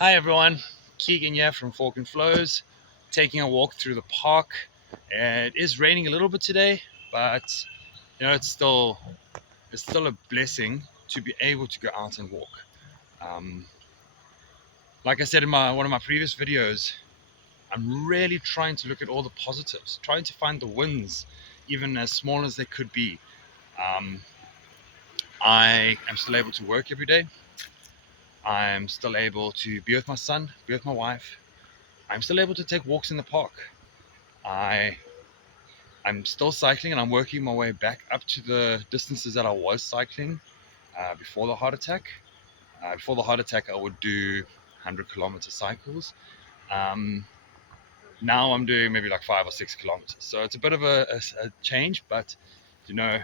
Hi everyone, Keegan here from Fork and Flows, taking a walk through the park. It is raining a little bit today, but it's still a blessing to be able to go out and walk. Um, like I said in my one of my previous videos, I'm really trying to look at all the positives, trying to find the wins, even as small as they could be. Um, I am still able to work every day. I'm still able to be with my son, be with my wife. I'm still able to take walks in the park. I I'm still cycling and I'm working my way back up to the distances that I was cycling before the heart attack. Before the heart attack, I would do 100-kilometer cycles. Um, Now I'm doing maybe like 5 or 6 kilometers. So it's a bit of a change, but you know,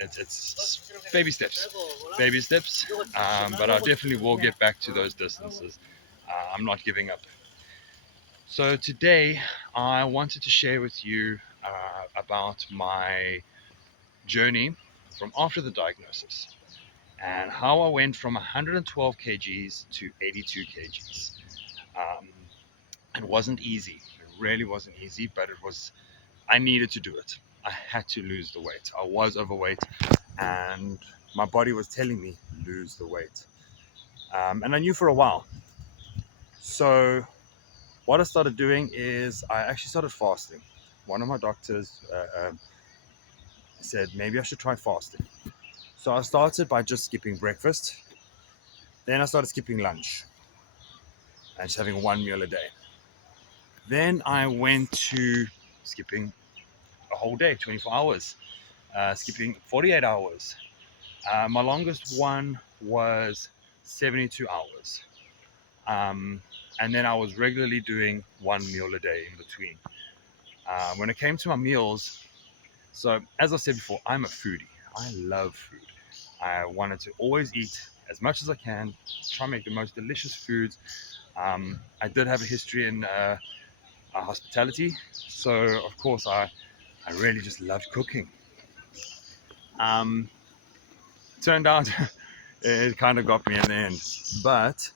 it's baby steps, baby steps. But I definitely will get back to those distances. I'm not giving up. So today, I wanted to share with you about my journey from after the diagnosis and how I went from 112 kgs to 82 kgs. Um, it wasn't easy. It really wasn't easy, but I needed to do it. I had to lose the weight. I was overweight and my body was telling me, lose the weight. And I knew for a while. So, what I started doing is I actually started fasting. One of my doctors said maybe I should try fasting. So I started by just skipping breakfast. Then I started skipping lunch and just having one meal a day. Then I went to skipping a whole day, 24 hours, skipping 48 hours. My longest one was 72 hours. Um, and then I was regularly doing one meal a day in between. When it came to my meals, so as I said before, I'm a foodie. I love food. I wanted to always eat as much as I can, try and make the most delicious foods. I did have a history in hospitality, so of course I really just loved cooking. Um, Turned out it kind of got me in the end, but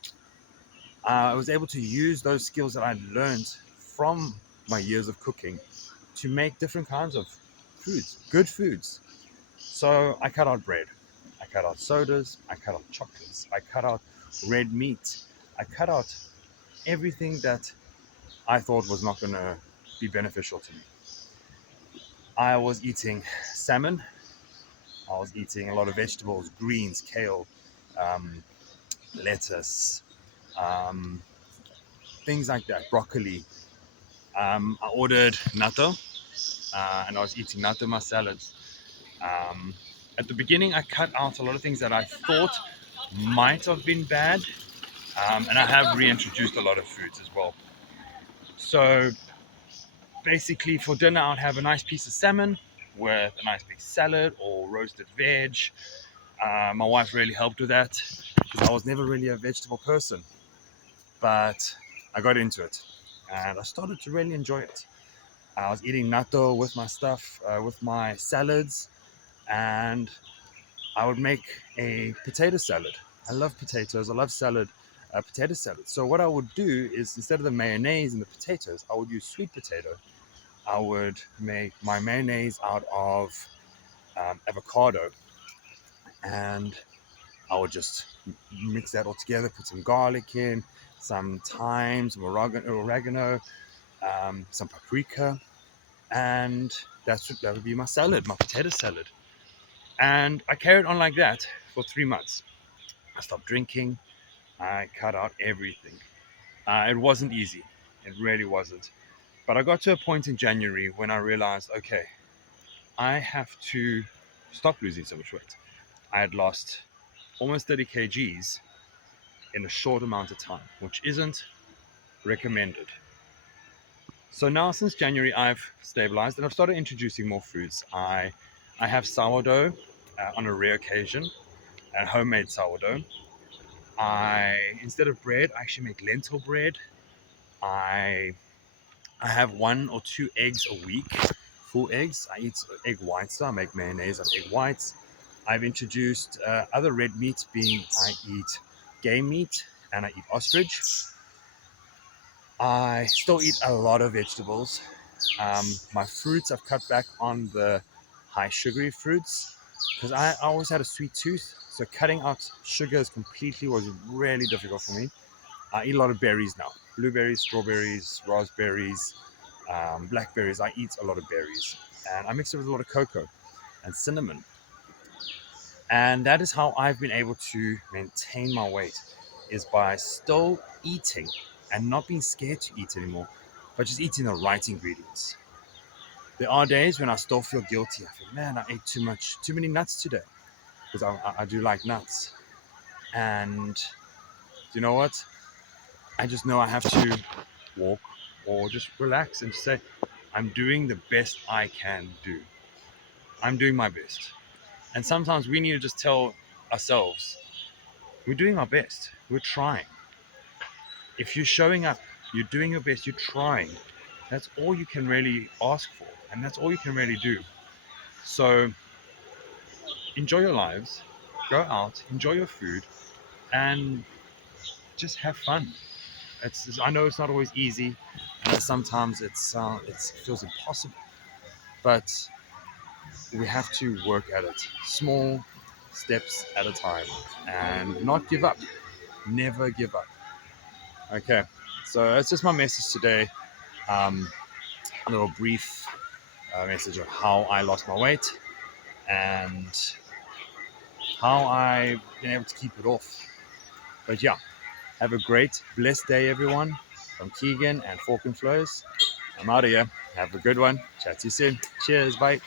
I was able to use those skills that I learned from my years of cooking to make different kinds of foods, good foods. So I cut out bread, I cut out sodas, I cut out chocolates, I cut out red meat, I cut out everything that I thought was not going to be beneficial to me. I was eating salmon, I was eating a lot of vegetables, greens, kale, um, lettuce, um, things like that, broccoli. I ordered natto and I was eating natto in my salads. Um, at the beginning, I cut out a lot of things that I thought might have been bad, and I have reintroduced a lot of foods as well. So basically, for dinner, I'd have a nice piece of salmon with a nice big salad or roasted veg. My wife really helped with that because I was never really a vegetable person, but I got into it and I started to really enjoy it. I was eating natto with my stuff, with my salads, and I would make a potato salad. I love potatoes. I love salad, potato salad. So what I would do is instead of the mayonnaise and the potatoes, I would use sweet potato. I would make my mayonnaise out of avocado, and I would just mix that all together. Put some garlic in, some thyme, some oregano, some paprika, and that would be my salad, my potato salad. And I carried on like that for 3 months. I stopped drinking. I cut out everything. It wasn't easy. It really wasn't. But I got to a point in January when I realized, okay, I have to stop losing so much weight. I had lost almost 30 kgs in a short amount of time, which isn't recommended. So now since January, I've stabilized and I've started introducing more foods. I have sourdough on a rare occasion, and homemade sourdough. Instead of bread, I actually make lentil bread. I I have 1 or 2 eggs a week, full eggs. I eat egg whites, so I make mayonnaise on egg whites. I've introduced other red meats, being I eat game meat and I eat ostrich. I still eat a lot of vegetables. My fruits, I've cut back on the high sugary fruits because I always had a sweet tooth. So cutting out sugars completely was really difficult for me. I eat a lot of berries now: blueberries, strawberries, raspberries, blackberries. I eat a lot of berries, and I mix it with a lot of cocoa and cinnamon. And that is how I've been able to maintain my weight, is by still eating and not being scared to eat anymore, but just eating the right ingredients. There are days when I still feel guilty. I think, man, I ate too many nuts today, because I do like nuts. And you know what? I just know I have to walk or just relax and just say, I'm doing the best I can do. I'm doing my best. And sometimes we need to just tell ourselves, we're doing our best. We're trying. If you're showing up, you're doing your best, you're trying. That's all you can really ask for. And that's all you can really do. So enjoy your lives, go out, enjoy your food, and just have fun. I know it's not always easy. I know sometimes it feels impossible, but we have to work at it, small steps at a time, and not give up. Never give up. Okay, so that's just my message today. Um, a little brief message of how I lost my weight and how I've been able to keep it off. But yeah, have a great, blessed day, everyone. From Keegan and Fork and Flows. I'm out of here. Have a good one. Chat to you soon. Cheers. Bye.